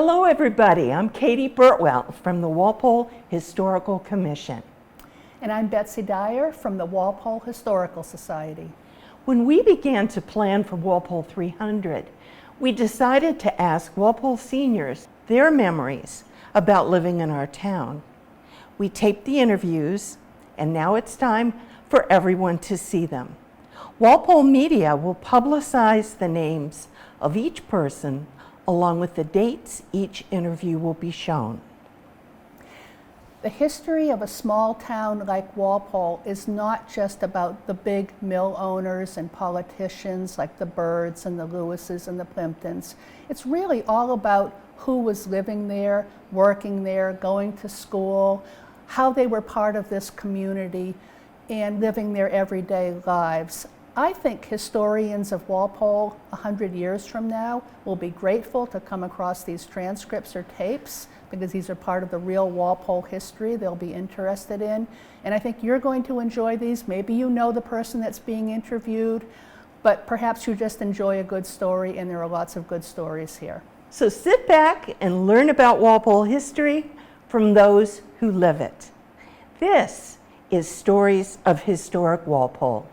Hello everybody, I'm Katie Burtwell from the Walpole Historical Commission. And I'm Betsy Dyer from the Walpole Historical Society. When we began to plan for Walpole 300, we decided to ask Walpole seniors their memories about living in our town. We taped the interviews, and now it's time for everyone to see them. Walpole Media will publicize the names of each person along with the dates each interview will be shown. The history of a small town like Walpole is not just about the big mill owners and politicians like the Byrds and the Lewises and the Plimptons. It's really all about who was living there, working there, going to school, how they were part of this community and living their everyday lives. I think historians of Walpole 100 years from now will be grateful to come across these transcripts or tapes because these are part of the real Walpole history they'll be interested in. And I think you're going to enjoy these. Maybe you know the person that's being interviewed, but perhaps you just enjoy a good story, and there are lots of good stories here. So sit back and learn about Walpole history from those who live it. This is Stories of Historic Walpole.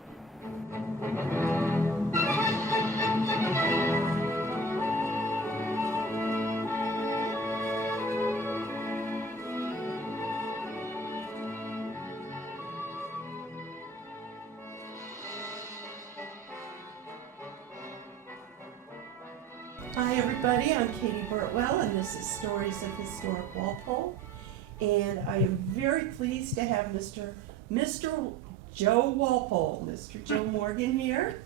Hi everybody, I'm Katie Burtwell and this is Stories of Historic Walpole. And I am very pleased to have Mr. Joe Walpole, Mr. Joe Morgan here.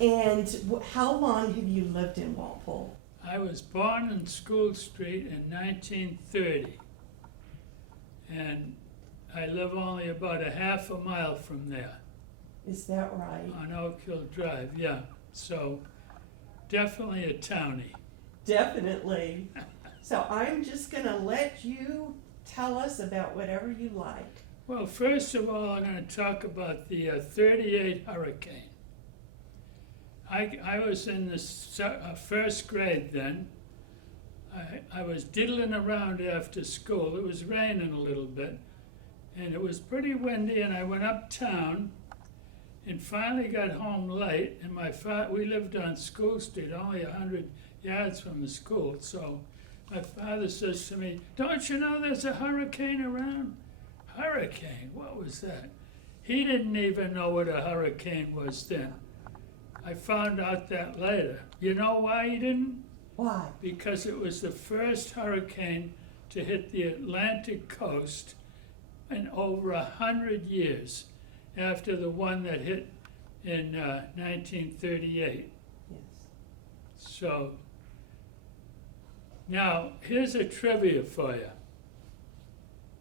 And how long have you lived in Walpole? I was born in School Street in 1930. And I live only about a half a mile from there. Is that right? On Oak Hill Drive, yeah. So definitely a townie. Definitely. So I'm just going to let you tell us about whatever you like. Well, first of all, I'm going to talk about the 38 hurricane. I was in the first grade then. I was diddling around after school. It was raining a little bit, and it was pretty windy, and I went uptown and finally got home late, and we lived on School Street, only 100 yards from the school, so my father says to me, "Don't you know there's a hurricane around?" Hurricane? What was that? He didn't even know what a hurricane was then. I found out that later. You know why he didn't? Why? Because it was the first hurricane to hit the Atlantic coast in over 100 years after the one that hit in 1938. Yes. So, now, here's a trivia for you.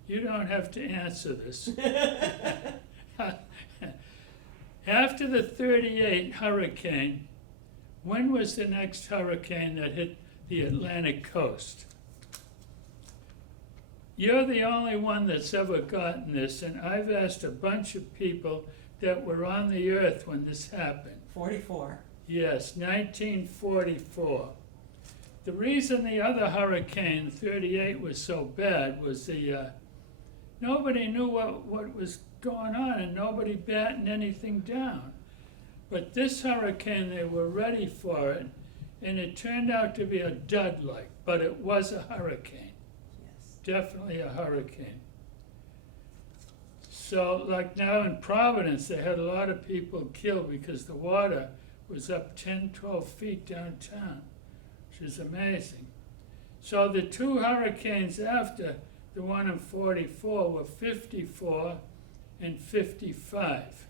You don't have to answer this. After the 38 hurricane, when was the next hurricane that hit the Atlantic coast? You're the only one that's ever gotten this, and I've asked a bunch of people that were on the earth when this happened. 44. Yes, 1944. The reason the other hurricane, 38, was so bad was nobody knew what was going on and nobody battened anything down. But this hurricane, they were ready for it, and it turned out to be a dud-like, but it was a hurricane. Yes. Definitely a hurricane. So, like now in Providence, they had a lot of people killed because the water was up 10, 12 feet downtown, which is amazing. So the two hurricanes after the one in 44 were 54 and 55.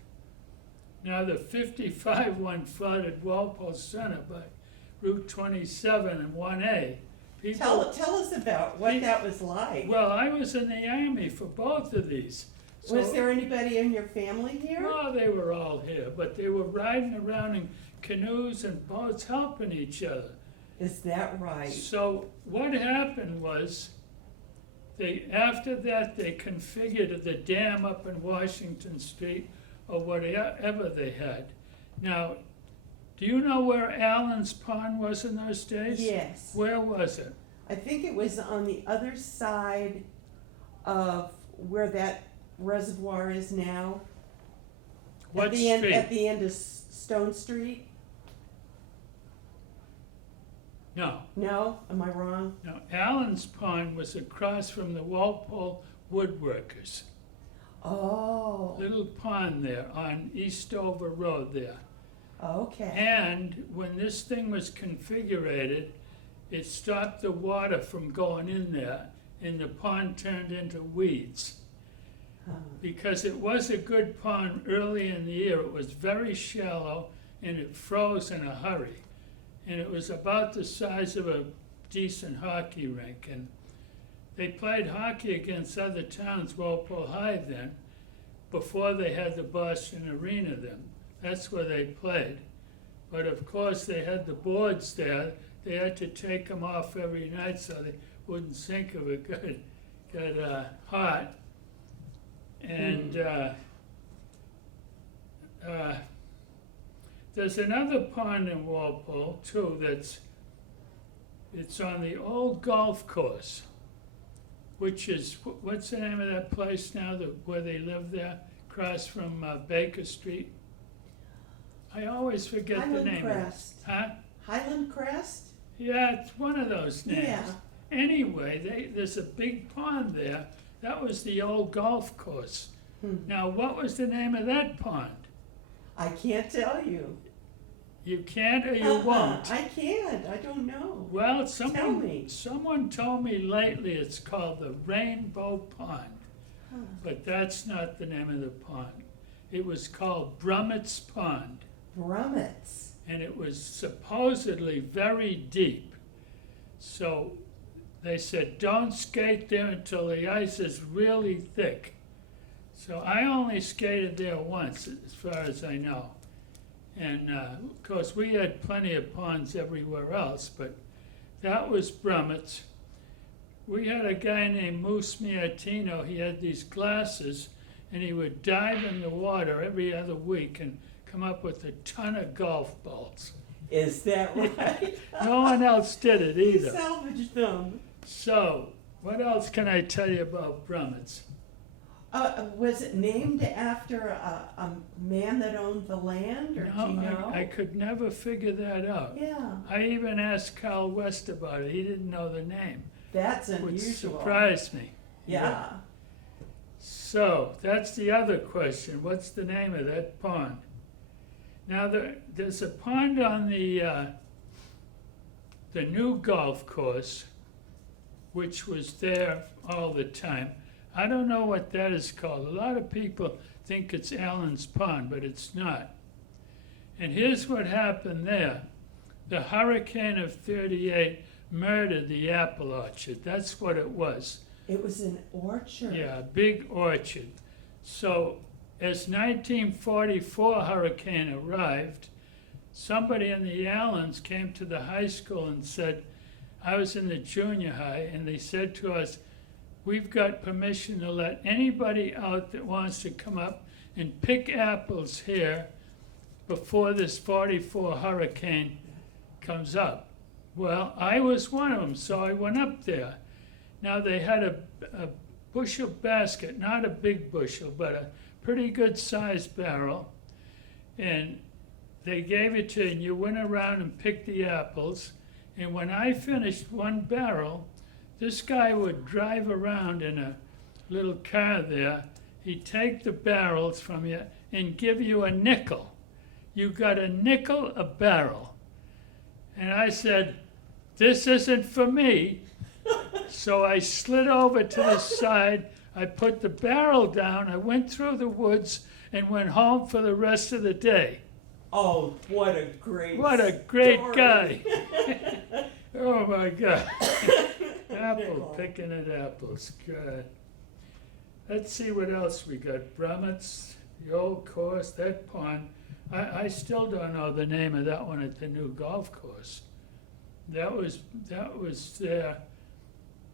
Now the 55 one flooded Walpole Center by Route 27 and 1A. Tell us about what that was like. Well, I was in the Army for both of these. So, was there anybody in your family here? Oh, they were all here, but they were riding around in canoes and boats helping each other. Is that right? So what happened was, after that they configured the dam up in Washington Street or whatever they had. Now, do you know where Allen's Pond was in those days? Yes. Where was it? I think it was on the other side of where that reservoir is now. What At the end, street? at the end of Stone Street? No, No? Am I wrong? no. Allen's Pond was across from the Walpole Woodworkers. Oh, Little pond there on Eastover Road there. okay. And when this thing was configured, it stopped the water from going in there, and the pond turned into weeds. Huh. Because it was a good pond early in the year, it was very shallow and it froze in a hurry. And it was about the size of a decent hockey rink. And they played hockey against other towns, Walpole High then, before they had the Boston Arena then. That's where they played. But of course, they had the boards there. They had to take them off every night so they wouldn't sink if it got hot. And there's another pond in Walpole too it's on the old golf course, which is, what's the name of that place now where they live there, across from Baker Street? I always forget the Highland name of it. Crest. Huh? Highland Crest? Yeah, it's one of those names. Yeah. Anyway, there's a big pond there. That was the old golf course. Now, what was the name of that pond? I can't tell you. You can't or you won't? I can't. I don't know. Well, Tell me. someone told me lately it's called the Rainbow Pond, Huh. but that's not the name of the pond. It was called Brummett's Pond, Brummets. and it was supposedly very deep. So they said, don't skate there until the ice is really thick. So I only skated there once, as far as I know. And of course, we had plenty of ponds everywhere else, but that was Brummett's. We had a guy named Moose Miatino. He had these glasses, and he would dive in the water every other week and come up with a ton of golf balls. Is that right? No one else did it He either. salvaged them. So, what else can I tell you about Brummett's? Was it named after a man that owned the land, or do you know? I could never figure that out. Yeah, I even asked Carl West about it. He didn't know the name, that's which unusual. surprised me. Yeah. So, that's the other question. What's the name of that pond? Now, there's a pond on the new golf course, which was there all the time. I don't know what that is called. A lot of people think it's Allen's Pond, but it's not. And here's what happened there. The hurricane of '38 murdered the apple orchard. That's what it was. It was an orchard. Yeah, a big orchard. So as 1944 hurricane arrived, somebody in the Allens came to the high school and said, I was in the junior high, and they said to us, we've got permission to let anybody out that wants to come up and pick apples here before this '44 hurricane comes up. Well, I was one of them, so I went up there. Now they had a bushel basket, not a big bushel, but a pretty good sized barrel, and they gave it to you, and you went around and picked the apples. And when I finished one barrel, this guy would drive around in a little car there. He'd take the barrels from you and give you a nickel. You got a nickel a barrel. And I said, this isn't for me. So I slid over to the side. I put the barrel down. I went through the woods and went home for the rest of the day. Oh, what a great What a great story. guy. Oh my God. Apple, Nickel. picking at apples, good. Let's see what else we got. Brummett's, the old course, that pond. I still don't know the name of that one at the new golf course. That was there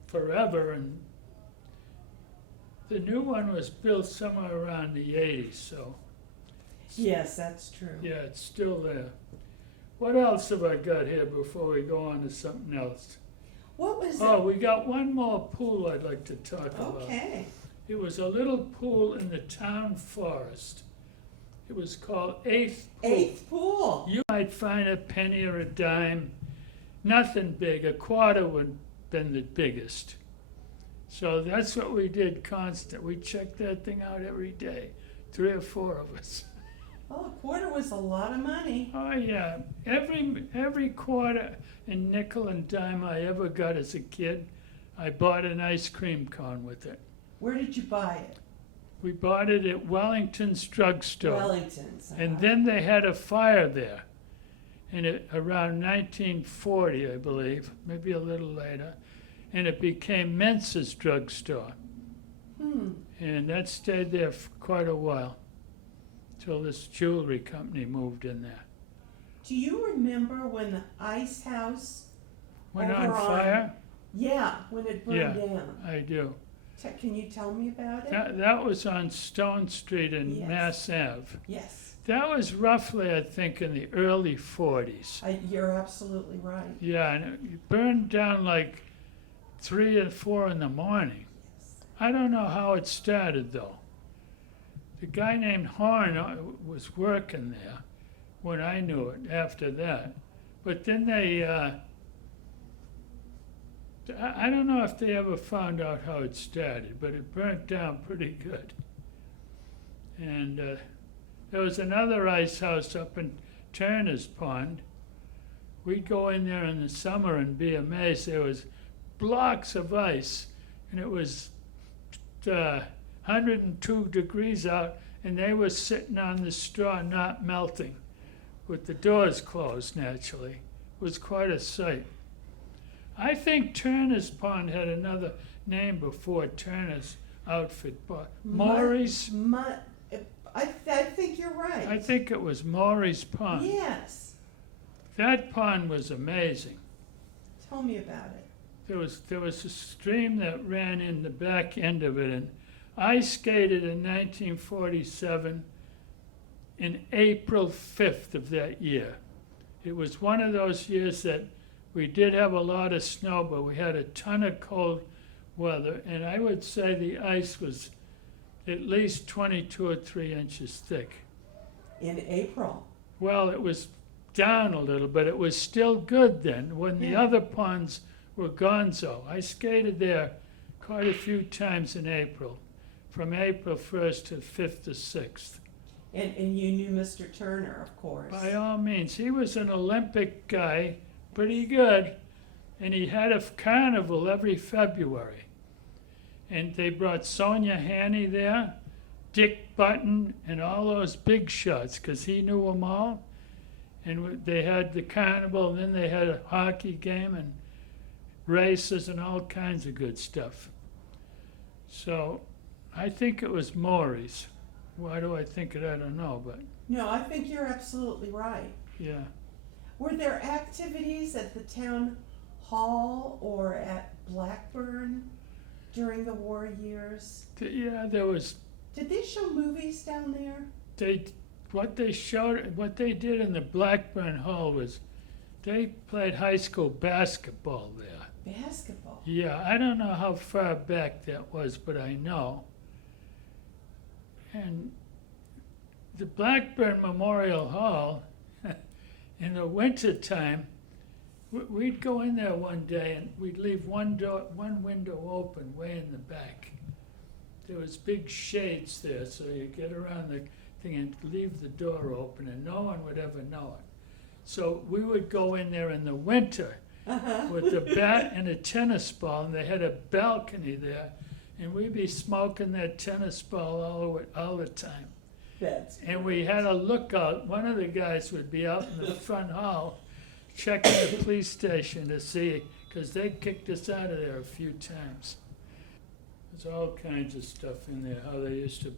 forever, and the new one was built somewhere around the '80s, so Yes, that's true. yeah, it's still there. What else have I got here before we go on to something else? What was Oh, we got one more pool I'd like to talk it? about. Okay. It was a little pool in the town forest. It was called Eighth Pool. Eighth pool. You might find a penny or a dime, nothing big. A quarter would have been the biggest. So that's what we did constant. We checked that thing out every day, 3 or 4 of us. Well, a quarter was a lot of money. Oh yeah, every quarter and nickel and dime I ever got as a kid, I bought an ice cream cone with it. Where did you buy it? We bought it at Wellington's drugstore. Wellington's. And then they had a fire there, and around 1940, I believe, maybe a little later, and it became Mensa's drugstore. And that stayed there for quite a while, till this jewelry company moved in there. Do you remember when the ice house Went over on fire? Yeah, when it burned Yeah. down. I do. Can you tell me about it? That was on Stone Street in Yes. Mass Ave. Yes, That was roughly, I think, in the early 40s. you're absolutely right. Yeah, and it burned down like 3 or 4 in the morning. Yes. I don't know how it started, though. The guy named Horn was working there when I knew it after that. But then they, I don't know if they ever found out how it started, but it burnt down pretty good. And there was another ice house up in Turner's Pond. We'd go in there in the summer and be amazed. There was blocks of ice, and it was 102 degrees out, and they were sitting on the straw not melting, with the doors closed naturally. It was quite a sight. I think Turner's Pond had another name before Turner's outfit, but Maury's. I think you're right. I think it was Maury's Pond. Yes. That pond was amazing. Tell me about it. There was a stream that ran in the back end of it, and I skated in 1947 in April 5th of that year. It was one of those years that we did have a lot of snow, but we had a ton of cold weather, and I would say the ice was at least 22 or 3 inches thick. In April. Well, it was down a little, but it was still good then when the Yeah. other ponds were gonzo. I skated there quite a few times in April, from April 1st to 5th to 6th. And you knew Mr. Turner, of course. By all means, he was an Olympic guy, pretty good, and he had a carnival every February. And they brought Sonia Haney there, Dick Button, and all those big shots, because he knew them all. And they had the carnival, and then they had a hockey game and races and all kinds of good stuff. So I think it was Maury's. Why do I think it? I don't know, but No, I think you're absolutely right. yeah. Were there activities at the town hall or at Blackburn during the war years? Yeah, there was. Did they show movies down there? What they did in the Blackburn Hall was they played high school basketball there. Basketball. Yeah, I don't know how far back that was, but I know. And the Blackburn Memorial Hall, in the wintertime, we'd go in there one day and we'd leave one window open way in the back. There was big shades there, so you get around the thing and leave the door open, and no one would ever know it. So we would go in there in the winter with a bat and a tennis ball, and they had a balcony there, and we'd be smoking that tennis ball all the time. That's And we had a lookout. One of the guys would be out in the front hall checking the police station to see, because they kicked us out of there a few times. There's all kinds of stuff in there, how they used to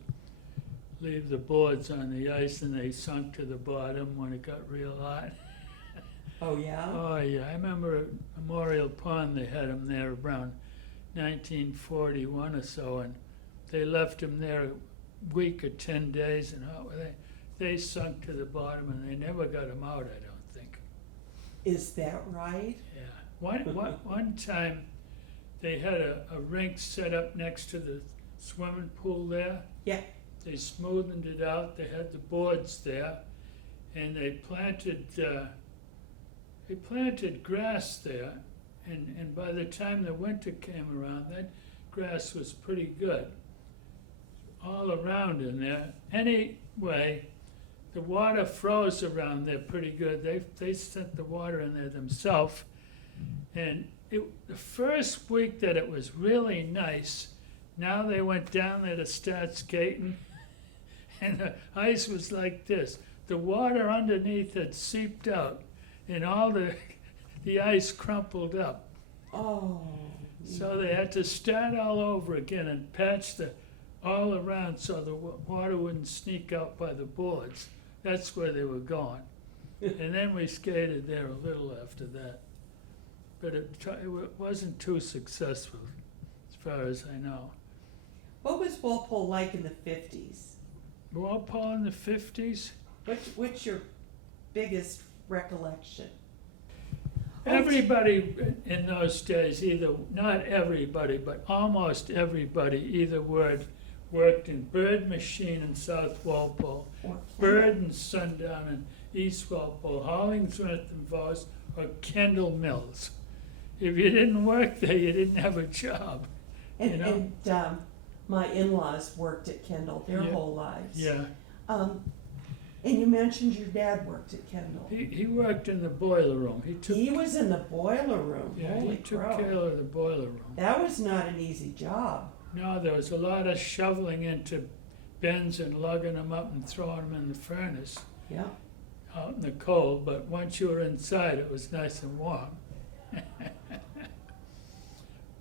leave the boards on the ice and they sunk to the bottom when it got real hot. Oh, yeah? Oh, yeah. I remember at Memorial Pond, they had them there around 1941 or so, and they left them there a week or 10 days, and they sunk to the bottom, and they never got them out, I don't think. Is that right? Yeah. One time, they had a rink set up next to the swimming pool there. Yeah. They smoothed it out. They had the boards there, and they planted grass there. And by the time the winter came around, that grass was pretty good all around in there. Anyway, the water froze around there pretty good. They sent the water in there themselves. And the first week that it was really nice, now they went down there to start skating, and the ice was like this. The water underneath had seeped out, and all the ice crumpled up. Oh. So they had to start all over again and patch all around so the water wouldn't sneak out by the boards. That's where they were going. And then we skated there a little after that. But it wasn't too successful, as far as I know. What was Walpole like in the 50s? Walpole in the 50s? What's your biggest recollection? Everybody in those days, not everybody, but almost everybody, either worked in Bird Machine in South Walpole, Bird and Sundown in East Walpole, Hollingsworth and Voss, or Kendall Mills. If you didn't work there, you didn't have a job. And my in-laws worked at Kendall their whole lives. Yeah. And you mentioned your dad worked at Kendall. He worked in the boiler room. He was in the boiler room. Yeah, Holy he took crow. care of the boiler room. That was not an easy job. No, there was a lot of shoveling into bins and lugging them up and throwing them in the furnace Yeah. out in the cold, but once you were inside, it was nice and warm.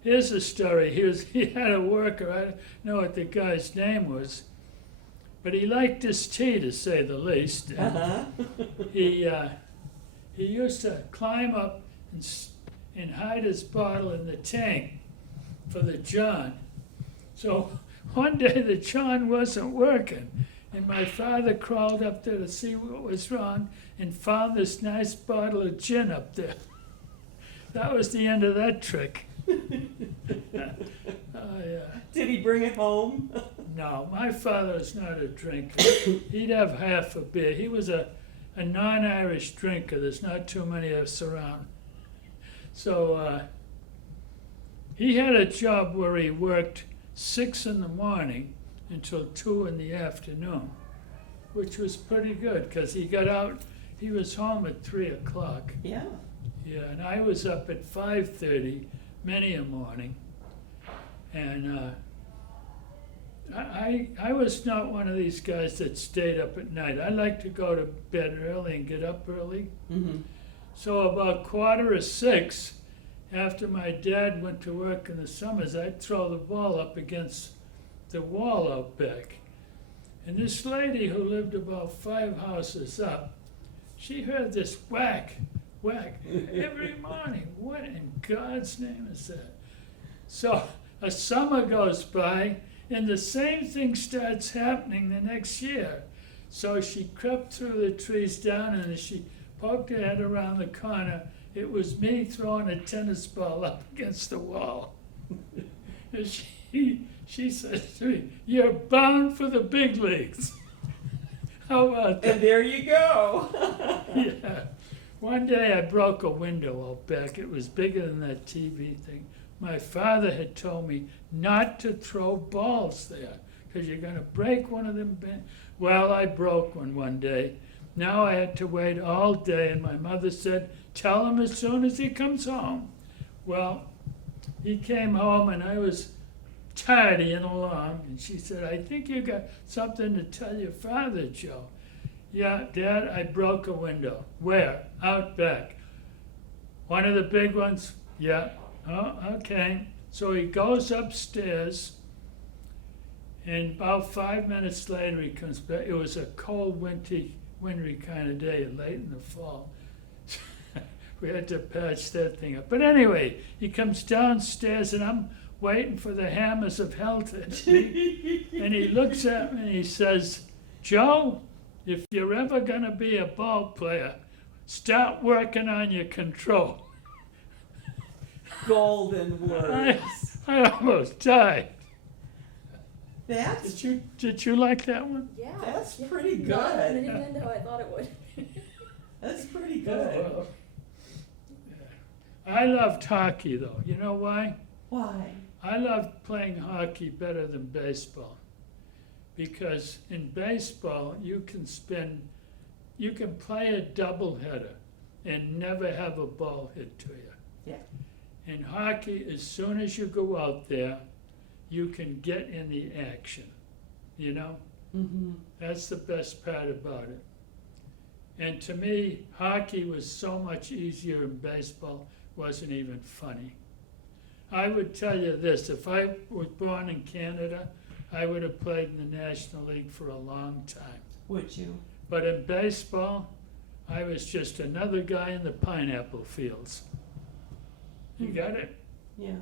Here's a story. He had a worker, I don't know what the guy's name was, but he liked his tea, to say the least. Uh-huh. He used to climb up and hide his bottle in the tank for the John. So one day the John wasn't working, and my father crawled up there to see what was wrong and found this nice bottle of gin up there. That was the end of that trick. Oh, yeah. Did he bring it home? No, my father was not a drinker. He'd have half a beer. He was a non-Irish drinker. There's not too many of us around. So he had a job where he worked 6 in the morning until 2 in the afternoon, which was pretty good because he got out, he was home at 3 o'clock. Yeah. Yeah, and I was up at 5:30 many a morning. And I was not one of these guys that stayed up at night. I like to go to bed early and get up early. Mm-hmm. So about 5:45, after my dad went to work in the summers, I'd throw the ball up against the wall out back. And this lady who lived about 5 houses up, she heard this whack, whack every morning. What in God's name is that? So a summer goes by, and the same thing starts happening the next year. So she crept through the trees down, and as she poked her head around the corner, it was me throwing a tennis ball up against the wall. And she said to me, "You're bound for the big leagues." How about that? And there you go. Yeah. One day I broke a window out back. It was bigger than that TV thing. My father had told me not to throw balls there because you're going to break one of them. Well, I broke one day. Now I had to wait all day, and my mother said, "Tell him as soon as he comes home." Well, he came home, and I was tidying along, and she said, "I think you got something to tell your father, Joe." "Yeah, Dad, I broke a window." "Where?" "Out back." "One of the big ones?" "Yeah." "Oh, okay." So he goes upstairs, and about 5 minutes later he comes back. It was a cold, wintry kind of day, late in the fall. We had to patch that thing up. But anyway, he comes downstairs, and I'm waiting for the hammers of hell to hit me. And he looks at me and he says, "Joe, if you're ever going to be a ball player, start working on your control." golden words. I almost died. That's Did you like that one? Yeah. That's yeah. pretty Not good. in the end how I thought it would. That's pretty good. Oh, yeah. I loved hockey though. You know why? Why? I loved playing hockey better than baseball. Because in baseball you can play a doubleheader and never have a ball hit to you. Yeah. In hockey, as soon as you go out there, you can get in the action, you know? Mm-hmm. That's the best part about it. And to me, hockey was so much easier in baseball, wasn't even funny. I would tell you this, if I was born in Canada, I would have played in the National League for a long time. Would you? But in baseball, I was just another guy in the pineapple fields. You got it? Yeah.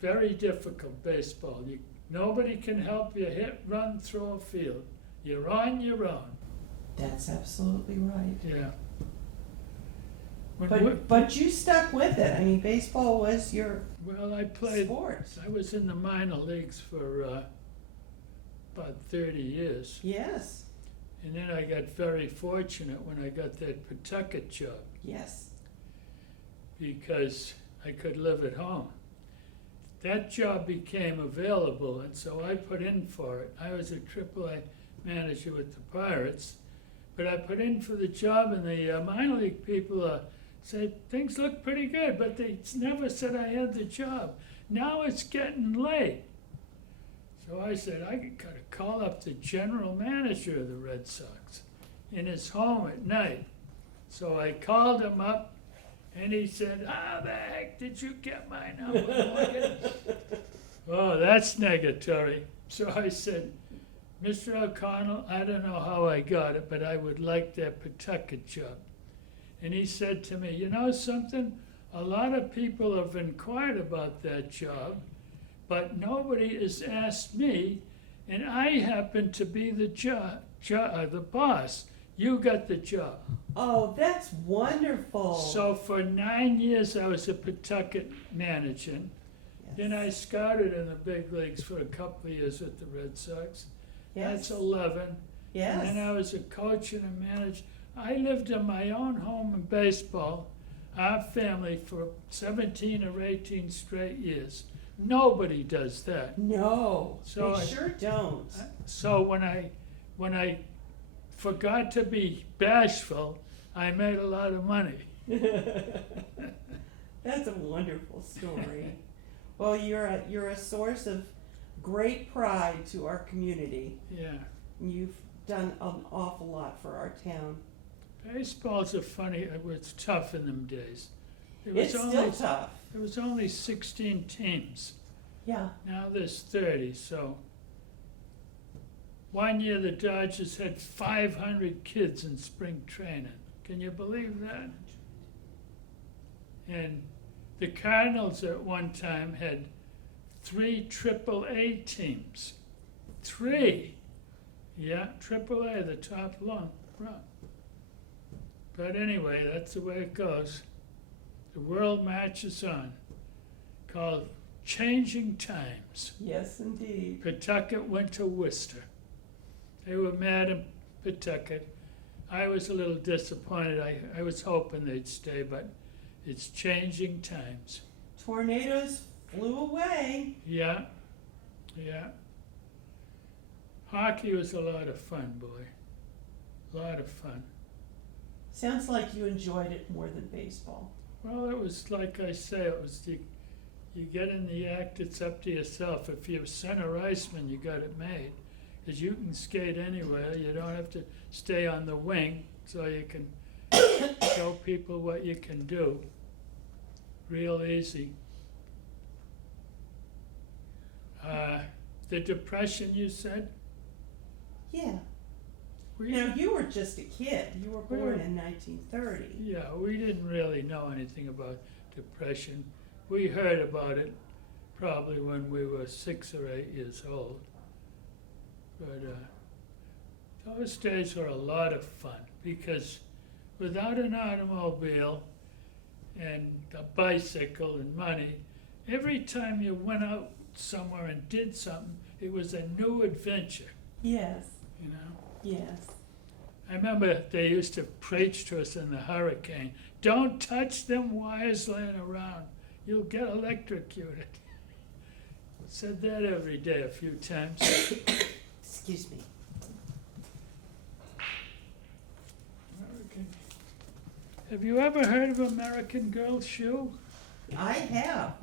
Very difficult baseball. Nobody can help you hit, run, throw a field. You're on your own. That's absolutely right. Yeah. But you stuck with it. I mean, baseball was your Well, I played. sport. I was in the minor leagues for about 30 years. Yes. And then I got very fortunate when I got that Pawtucket job Yes. because I could live at home. That job became available, and so I put in for it. I was a AAA manager with the Pirates, but I put in for the job, and the minor league people said things look pretty good, but they never said I had the job. Now it's getting late. So I said, I got to call up the general manager of the Red Sox in his home at night. So I called him up, and he said, how the heck did you get my number? Oh, that's negatory. So I said, Mr. O'Connell, I don't know how I got it, but I would like that Pawtucket job. And he said to me, you know something? A lot of people have inquired about that job, but nobody has asked me, and I happen to be the the boss. You got the job. Oh, that's wonderful. So for 9 years, I was a Pawtucket manager. Yes. Then I scouted in the big leagues for a couple of years with the Red Sox. Yes. That's 11. Yes. And then I was a coach and a manager. I lived in my own home in baseball, our family, for 17 or 18 straight years. Nobody does that. No, So they I- sure don't. So when I forgot to be bashful, I made a lot of money. That's a wonderful story. Well, you're a source of great pride to our community. Yeah. You've done an awful lot for our town. Baseball's it was tough in them days. It's still tough. There was only 16 teams. Yeah. Now there's 30, so one year the Dodgers had 500 kids in spring training. Can you believe that? And the Cardinals at one time had 3 AAA teams. 3. Yeah, AAA, the top rung. But anyway, that's the way it goes. The world marches on, called Changing Times. Yes, indeed. Pawtucket went to Worcester. They were mad in Pawtucket. I was a little disappointed. I was hoping they'd stay, but it's changing times. Tornadoes flew away. Yeah, yeah. Hockey was a lot of fun, boy. A lot of fun. Sounds like you enjoyed it more than baseball. Well, it was like I say, it was you get in the act, it's up to yourself. If you're center iceman, you got it made. Because you can skate anywhere. You don't have to stay on the wing, so you can show people what you can do. Real easy. The Depression, you said? Yeah. We, Now, you were just a kid. You were We born were- in 1930. yeah, we didn't really know anything about depression. We heard about it probably when we were 6 or 8 years old. But those days were a lot of fun because without an automobile and a bicycle and money. Every time you went out somewhere and did something, it was a new adventure, Yes. you know. Yes. I remember they used to preach to us in the hurricane, don't touch them wires laying around, you'll get electrocuted. Said that every day a few times. Excuse me. American. Have you ever heard of American Girl Shoe? I have.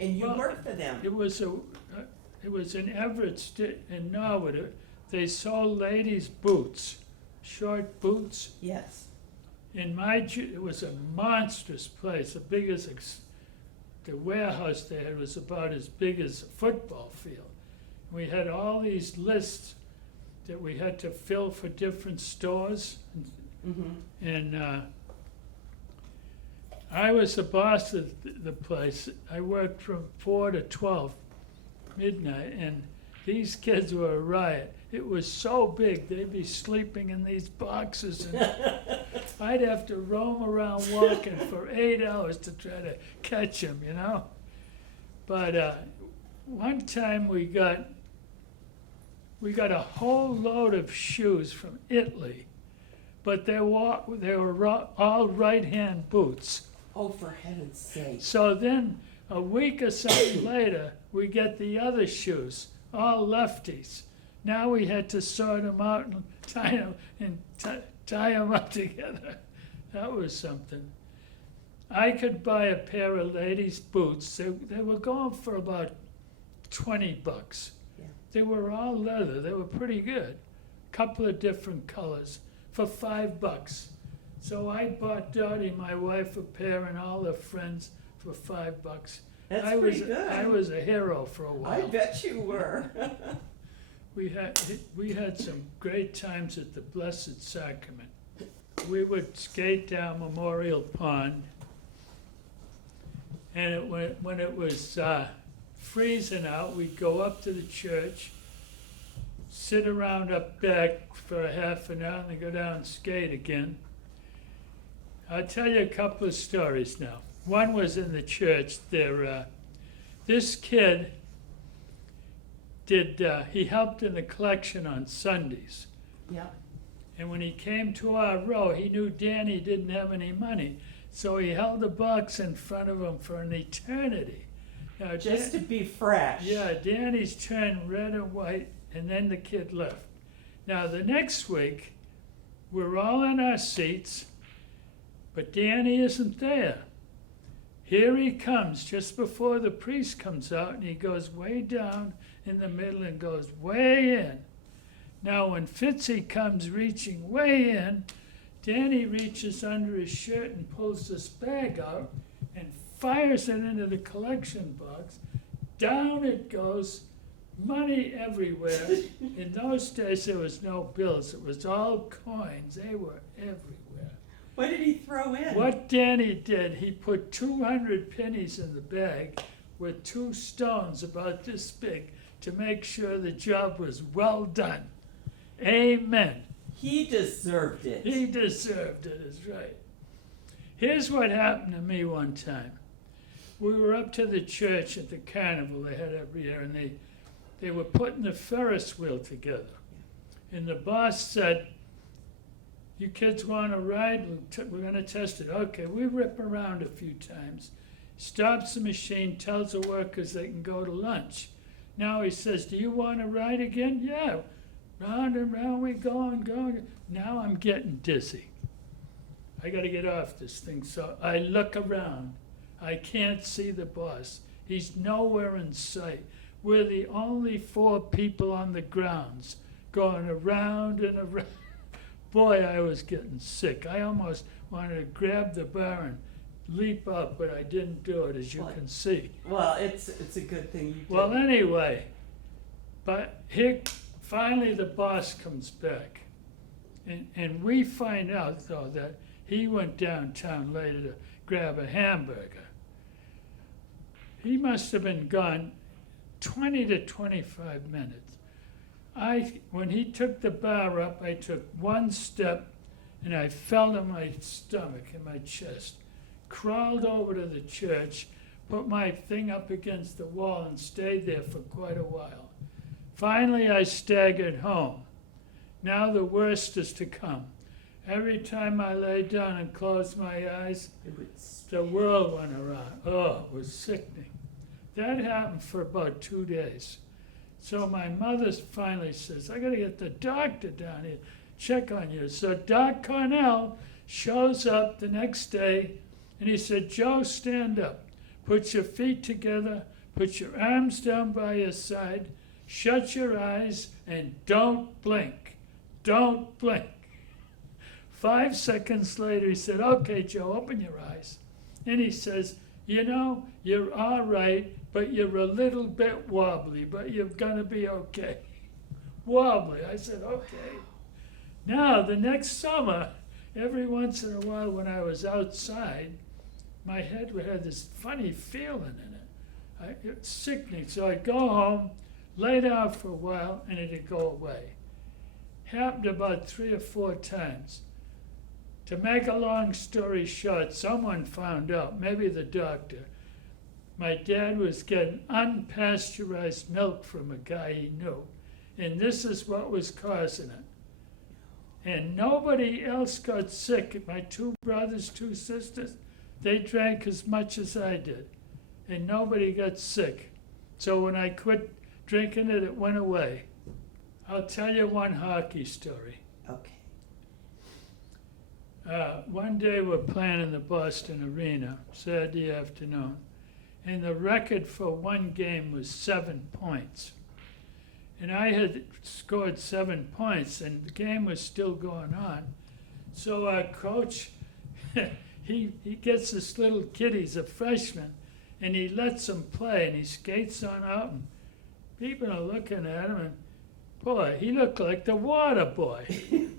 And you Well, work for them. It was in Everett in Norwood. They sold ladies' boots, short boots. Yes. It was a monstrous place. The biggest, the warehouse they had was about as big as a football field. We had all these lists that we had to fill for different stores, Mm-hmm. and I was the boss of the place. I worked from 4 to 12 midnight, and these kids were a riot. It was so big, they'd be sleeping in these boxes, and I'd have to roam around walking for 8 hours to try to catch them, you know? But one time we got a whole load of shoes from Italy, but they were all right-hand boots. Oh, for heaven's sake. So then, a week or something later, we get the other shoes, all lefties. Now we had to sort them out and tie them up together. That was something. I could buy a pair of ladies' boots. They were going for about $20. Yeah. They were all leather. They were pretty good. Couple of different colors for $5. So I bought Dottie, my wife, a pair, and all her friends for $5. That's I pretty was, good. I was a hero for a while. I bet you were. We had some great times at the Blessed Sacrament. We would skate down Memorial Pond, and when it was freezing out, we'd go up to the church, sit around up back for a half an hour, and then go down and skate again. I'll tell you a couple of stories now. One was in the church. This kid he helped in the collection on Sundays. Yeah. And when he came to our row, he knew Danny didn't have any money. So he held the box in front of him for an eternity. Now, Just to be fresh. yeah, Danny's turned red and white, and then the kid left. Now, the next week, we're all in our seats, but Danny isn't there. Here he comes just before the priest comes out, and he goes way down in the middle and goes way in. Now, when Fitzy comes reaching way in, Danny reaches under his shirt and pulls this bag out and fires it into the collection box. Down it goes, money everywhere. In those days, there was no bills. It was all coins. They were everywhere. What did he throw in? What Danny did, he put 200 pennies in the bag with 2 stones about this big to make sure the job was well done. Amen. He deserved it. He deserved it, is right. Here's what happened to me one time. We were up to the church at the carnival they had every year, and they were putting the Ferris wheel together. And the boss said, you kids want to ride? We're going to test it. Okay, we rip around a few times. Stops the machine, tells the workers they can go to lunch. Now he says, do you want to ride again? Yeah. Round and round we go and go. Now I'm getting dizzy. I got to get off this thing. So I look around. I can't see the boss. He's nowhere in sight. We're the only 4 people on the grounds going around and around. Boy, I was getting sick. I almost wanted to grab the bar and leap up, but I didn't do it, as you can see. Well, it's a good thing you did. Well, anyway, but here, finally the boss comes back. And we find out, though, that he went downtown later to grab a hamburger. He must have been gone 20 to 25 minutes. When he took the bar up, I took one step and I fell to my stomach and my chest. crawled over to the church, put my thing up against the wall, and stayed there for quite a while. Finally, I staggered home. Now the worst is to come. Every time I lay down and closed my eyes, the world went around. Oh, it was sickening. That happened for about 2 days. So my mother finally says, I gotta get the doctor down here, check on you. So Doc Cornell shows up the next day, and he said, Joe, stand up. Put your feet together, put your arms down by your side, shut your eyes, and don't blink. Don't blink. 5 seconds later, he said, okay, Joe, open your eyes. And he says, you know, you're all right, but you're a little bit wobbly, but you're gonna be okay. Wobbly. I said, okay. Now, the next summer, every once in a while when I was outside, my head would have this funny feeling in it. It's sickening. So I'd go home, lay down for a while, and it'd go away. Happened about 3 or 4 times. To make a long story short, someone found out, maybe the doctor, my dad was getting unpasteurized milk from a guy he knew, and this is what was causing it. And nobody else got sick. My 2 brothers, 2 sisters, they drank as much as I did, and nobody got sick. So when I quit drinking it, it went away. I'll tell you one hockey story. Okay. One day we're playing in the Boston Arena, Saturday afternoon, and the record for one game was 7 points. And I had scored 7 points, and the game was still going on. So our coach, he gets this little kid, he's a freshman, and he lets him play, and he skates on out, and people are looking at him, and boy, he looked like the water boy.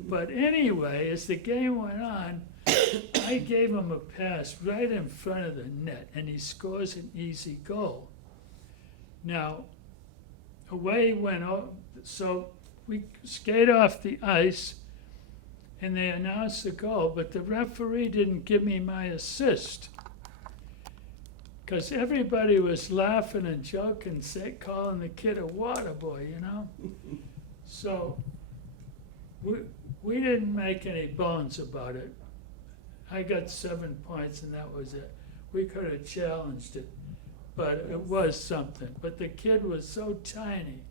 But anyway, as the game went on, I gave him a pass right in front of the net, and he scores an easy goal. Now, away he went, so we skate off the ice, and they announced the goal, but the referee didn't give me my assist, because everybody was laughing and joking, calling the kid a water boy, you know? So we didn't make any bones about it. I got 7 points, and that was it. We could have challenged it, but it was something. But the kid was so tiny.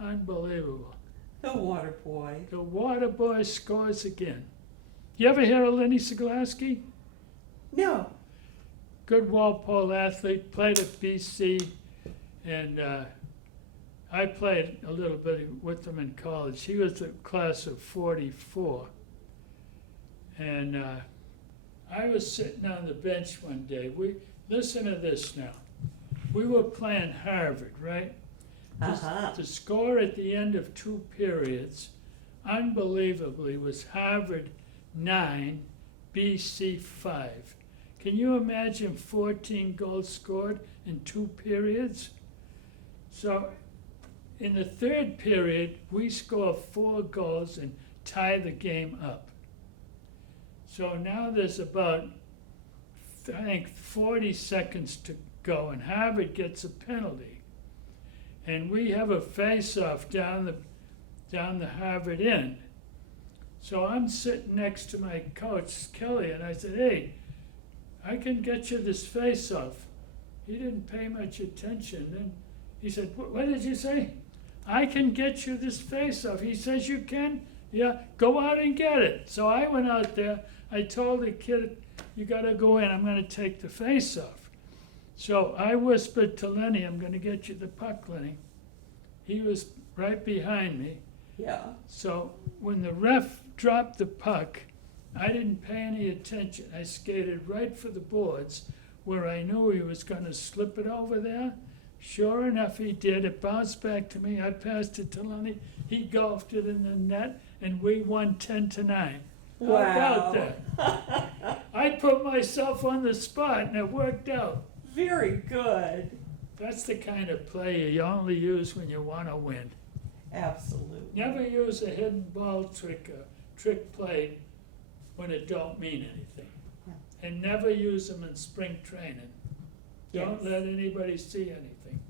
Unbelievable. The water boy. The water boy scores again. You ever hear of Lenny Zaglaski? No. Good Walpole athlete, played at BC, and I played a little bit with him in college. He was the class of 44. And I was sitting on the bench one day. Listen to this now. We were playing Harvard, right? The score at the end of 2 periods, unbelievably, was Harvard 9, BC 5. Can you imagine 14 goals scored in 2 periods? So in the 3rd period, we score 4 goals and tie the game up. So now there's about, I think, 40 seconds to go, and Harvard gets a penalty. And we have a face-off down the Harvard end. So I'm sitting next to my coach, Kelly, and I said, hey, I can get you this face-off. He didn't pay much attention. Then he said, what did you say? I can get you this face-off. He says you can? Yeah, go out and get it. So I went out there. I told the kid, you got to go in. I'm going to take the face-off. So I whispered to Lenny, I'm going to get you the puck, Lenny. He was right behind me. Yeah. So when the ref dropped the puck, I didn't pay any attention. I skated right for the boards where I knew he was going to slip it over there. Sure enough, he did. It bounced back to me. I passed it to Lenny. He golfed it in the net, and we won 10-9. Wow. How about that? I put myself on the spot, and it worked out. Very good. That's the kind of play you only use when you want to win. Absolutely. Never use a hidden ball trick play when it don't mean anything. and never use them in spring training. Don't Yes. let anybody see anything.